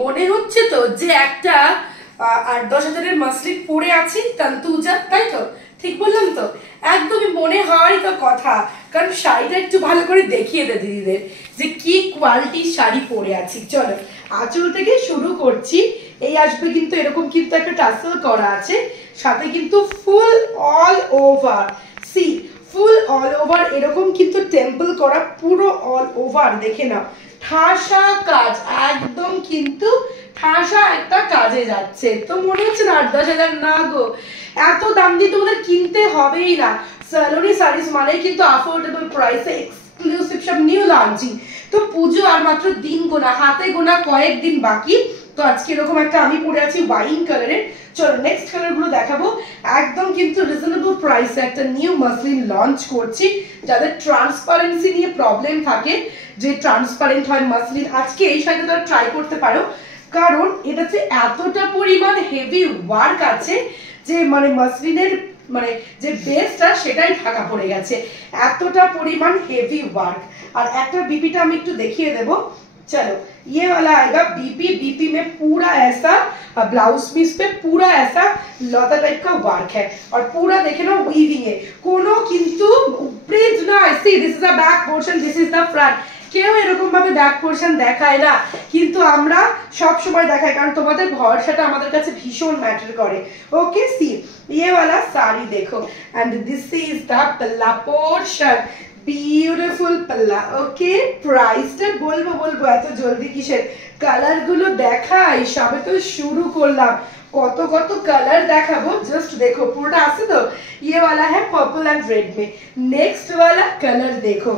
মনে হচ্ছে তো যে একটা 8-10 হাজারের মাসলিন পরে আছি তন্তুজা, তাই তো? ঠিক বললাম তো? একদমই মনে হয় তো কথা, কারণ শাড়িটা একটু ভালো করে দেখিয়ে দে দিদিদের যে কি কোয়ালিটির শাড়ি পরে আছি। চলো আঁচল থেকে শুরু করছি। এই আসবে কিন্তু এরকম কিন্তু একটা টাসেল করা আছে, সাথে কিন্তু full all over, see full all over এরকম কিন্তু টেম্পল করা, পুরো অল ওভার দেখে নাও ঠাসা কাজ, একদম কিন্তু ঠাসা একটা কাজে যাচ্ছে। তো মনে হচ্ছে না 8-10 হাজার? না গো, এত দাম দিয়ে তোমাদের কিনতে হবেই না। সালোনি শাড়িজ মানে কিন্তু অ্যাফোর্ডেবল প্রাইসে এক্সক্লুসিভ সব নিউ লঞ্চিং। তো পুজো আর মাত্র দিন গোনা, হাতে গোনা কয়েকদিন বাকি। তো আজকে এরকম একটা আমি পরে আছি ওয়াইন কালারের। চলো নেক্সট কালার গুলো দেখাবো। একদম কিন্তু রিজনেবল প্রাইসে একটা নিউ মাসলিন লঞ্চ করছি। যাদের ট্রান্সপারেন্সি নিয়ে প্রবলেম থাকে, যে ট্রান্সপারেন্ট হয় মাসলিন, আজকে এই শাড়িটা ট্রাই করতে পারো, কারণ এটাতে এতটা পরিমাণ হেভি ওয়ার্ক আছে যে মানে মাসলিনের মানে যে বেসটা সেটাই ঢাকা পড়ে গেছে, এতটা পরিমাণ হেভি ওয়ার্ক। আর একটা बीपीটা আমি একটু देখিয়ে দেব। चलो ये वाला आएगा बीपी। बीपी में पूरा ऐसा ब्लाउज पीस पे पूरा ऐसा लता टाइप का वर्क है और पूरा देखे ना वीविंग है, कोनो किंतु ब्रिज ना। See this is the back portion, this is the front. কেউ এরকম ভাবে ব্যাক পোরশন দেখায় না, কিন্তু আমরা সব সময় দেখাই, কারণ তোমাদের ভরসাটা আমাদের কাছে ভীষণ ম্যাটার করে। ওকে সি ये वाला साड़ी देखो एंड दिस इज द पल्ला पोर्शन, বিউটিফুল পাল্লা। ওকে প্রাইসটা বলবো এত জলদি কিসের, কালার গুলো দেখাই, সবে তো শুরু করলাম, কত কত কালার দেখাবো। জাস্ট देखो पूरा আছে তো। ये वाला है पर्पल एंड रेड में। नेक्स्ट वाला कलर देखो,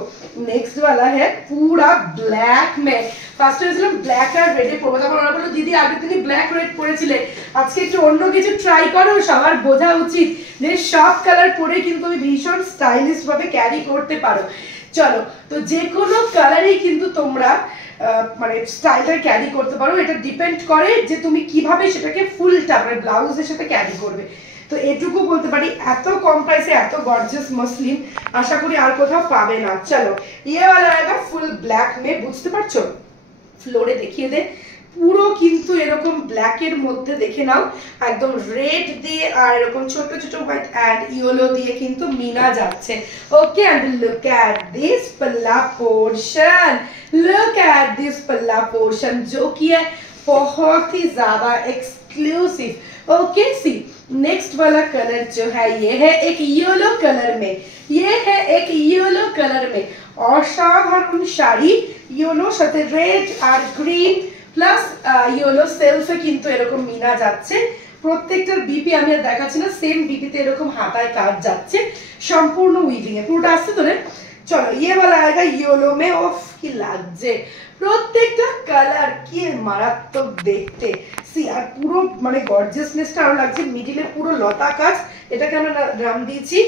नेक्स्ट वाला है पूरा ब्लैक में। ফার্স্ট হয়েছিলাম ব্ল্যাক আর রেডে পরবো, তখন ওরা বললো দিদি আগে তুমি ব্ল্যাক রেড পরেছিলে, আজকে একটু অন্য কিছু ট্রাই করো। সবার বোঝা উচিত যে সব কালার পরে কিন্তু তুমি ভীষণ স্টাইলিশ ভাবে ক্যারি করতে পারো। চলো তো যে কোনো কালারই কিন্তু তোমরা মানে স্টাইলটা ক্যারি করতে পারো, এটা ডিপেন্ড করে যে তুমি কিভাবে সেটাকে ফুলটা মানে ব্লাউজের সাথে ক্যারি করবে। তো এটুকু বলতে পারি, এত কম প্রাইসে এত গর্জিয়াস মসলিন আশা করি আর কোথাও পাবে না। চলো ये वाला आएगा ফুল ব্ল্যাক में, বুঝতে পারছো? ফ্লোরে দেখিয়ে দে, পুরো কিন্তু এরকম ব্ল্যাক এর মধ্যে দেখে নাও একদম রেড দিয়ে আর এরকম ছোট ছোট হোয়াইট এন্ড ইয়েলো দিয়ে কিন্তু মিনা যাচ্ছে। Okay and look at this पल्ला पोर्शन, लुक एट दिस पल्ला पोर्शन जो कि है बहुत ही ज्यादा एक्सक्लूसिव। ओके सी नेक्स्ट वाला कलर जो है ये है एक येलो कलर में, ये है एक येलो कलर में। অসাধারণ শাড়ি, ইয়েলো সাথে রেড আর গ্রিন প্লাস ইয়েলো সেলফে কিন্তু এরকম মিনা যাচ্ছে। প্রত্যেকটার বিপি আমি আর দেখাচ্ছি না, সেম বিপিতে এরকম হাতায় কাজ যাচ্ছে, সম্পূর্ণ উইভিং এ পুরোটা আসছে তো রে। চলো ये वाला आएगा येलो में। ओफ কি লাগছে, প্রত্যেকটা কালার কি মারাত্মক দেখতে। সি আর পুরো মানে গর্জিয়াসনেসটা আরো লাগছে, মিডিলে পুরো লতা কাজ, এটাকে আমরা নাম দিয়েছি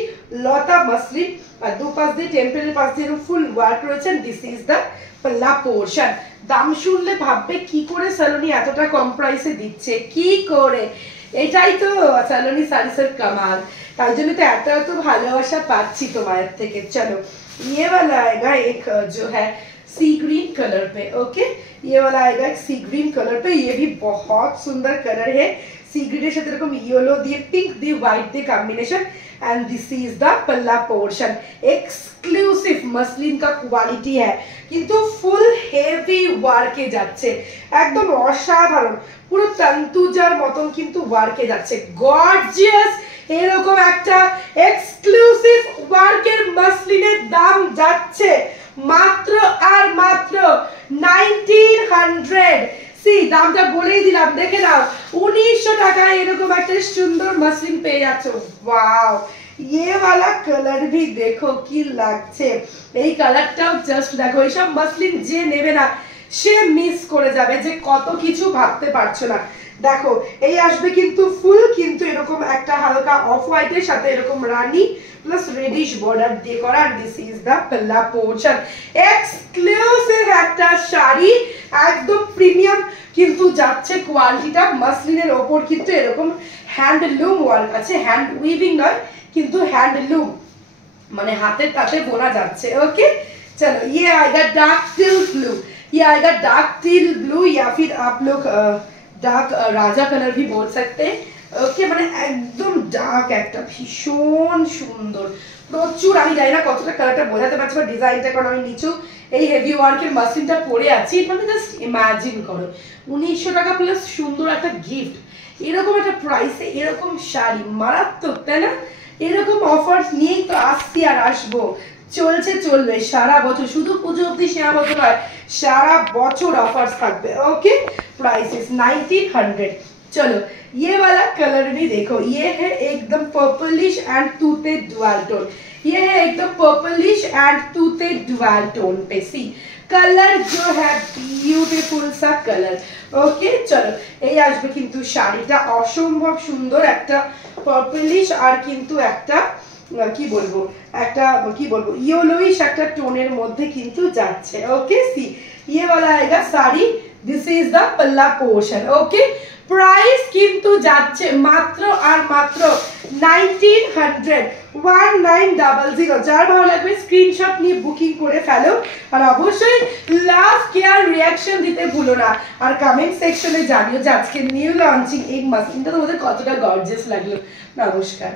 লতা মাসলিন। আর দু পাশ দিয়ে টেম্পলের পাশ দিয়ে ফুল ওয়ার্ক রয়েছে। দিস ইজ দ্য পাল্লা পোর্শন। দাম শুনলে ভাববে কি করে সালোনি এতটা কম প্রাইসে দিচ্ছে, কি করে? এটাই তো সালোনি শাড়িসের কামাল, তাই জন্য তো এত ভালোবাসা পাচ্ছি তোমাদের থেকে। চলো ये वाला आएगा एक जो है सी ग्रीन कलर पे। ओके ये वाला आएगा एक सी ग्रीन कलर पे, ये भी बहुत सुंदर कलर है। सी ग्रीन সাথে এরকম ইয়েলো দিয়ে পিঙ্ক দিয়ে হোয়াইট দিয়ে combination and this is the पल्ला पोर्शन। एक्सक्लूसिव मसलिन का क्वालिटी है, কিন্তু ফুল হেভি ওয়ার্কে যাচ্ছে, একদম অসাধারণ, পুরো তন্তুজার মতন কিন্তু ওয়ার্কে যাচ্ছে, গর্জিয়াস। এরকম একটা এক্সক্লুসিভ ওয়ার্কের মাসলিনের দাম যাচ্ছে মাত্র আর মাত্র 1900। সি দামটা বলেই দিলাম, দেখে নাও 1900 টাকায় এরকম একটা সুন্দর মাসলিন পেয়ে যাচ্ছ। ওয়াও ये वाला कलर भी देखो কি লাগছে, এই কালারটাও জাস্ট দেখো। এইসব মাসলিন যে নেবে না সে মিস করে যাবে, যে কত কিছু ভাবতে পারছো না। দেখো এই আসবে কিন্তু ফুল কিন্তু এরকম একটা হালকা অফ হোয়াইটের সাথে এরকম রানী প্লাস রেডিশ বর্ডার দিয়ে করা। দিস ইজ দা পাল্লা পোর্শন। এক্সক্লুসিভ একটা শাড়ি, একদম প্রিমিয়াম কিন্তু যাচ্ছে কোয়ালিটিটা। মাসলিনের ওপর কিন্তু এরকম হ্যান্ডলুম ওয়ার্ক আছে, হ্যান্ড উইভিং নয় কিন্তু হ্যান্ডলুম, মানে হাতের তাতে বোনা যাচ্ছে। ওকে চলো ये आएगा डार्क टिल ब्लू। ये आएगा डार्क टील ब्लू या फिर आप लोग डार्क राजा कलर भी बोल सकते हैं। ওকে, মানে একদম ডার্ক একটা ভীষণ সুন্দর, প্রচুর। আমি জানি না কতটা কালারটা বোঝাতে পারছি বা ডিজাইনটা, কারণ আমি নিচু এই হেভি ওয়ার্কের মাসলিনটা পরে আছি। মানে জাস্ট ইমাজিন করো 1900 টাকা প্লাস সুন্দর একটা গিফট, এরকম একটা প্রাইসে এরকম শাড়ি, মারাত্মক তাই না? এরকম অফার নিয়েই তো আসছি আর আসবো, চলছে চলবে সারা বছর, শুধু পুজো অবধি সীমাবদ্ধ নয়, সারা বছর অফার থাকবে। Okay, price is 1900। चलो ये वाला कलर भी देखो, ये है एकदम पर्पलिश एंड तूते डुअल टोन, ये है एकदम पर्पलिश एंड तूते डुअल टोन पे। सी कलर जो है ब्यूटीफुल सा कलर। ओके, चलो এই আসবে কিন্তু শাড়িটা অসম্ভব সুন্দর, একটা পার্পলিশ আর কিন্তু একটা কি বলবো, একটা কি বলবো ইয়েলোইশ একটা টোনের মধ্যে কিন্তু যাচ্ছে। ओके, सी ये वाला आएगा साड़ी, दिस इज द पल्ला पोर्शन। ओके, प्राइस কিন্তু যাচ্ছে মাত্র আর মাত্র 1900, 1900। যার ভালো লাগবে স্ক্রিনশট নিয়ে বুকিং করে ফেলো, আর অবশ্যই লাভ কেয়ার রিঅ্যাকশন দিতে ভুলো না, আর কমেন্ট সেকশনে জানিও যে আজকে নিউ লঞ্চিং এই মাসলিনটা তোমাদের কতটা গর্জিয়াস লাগলো। নমস্কার।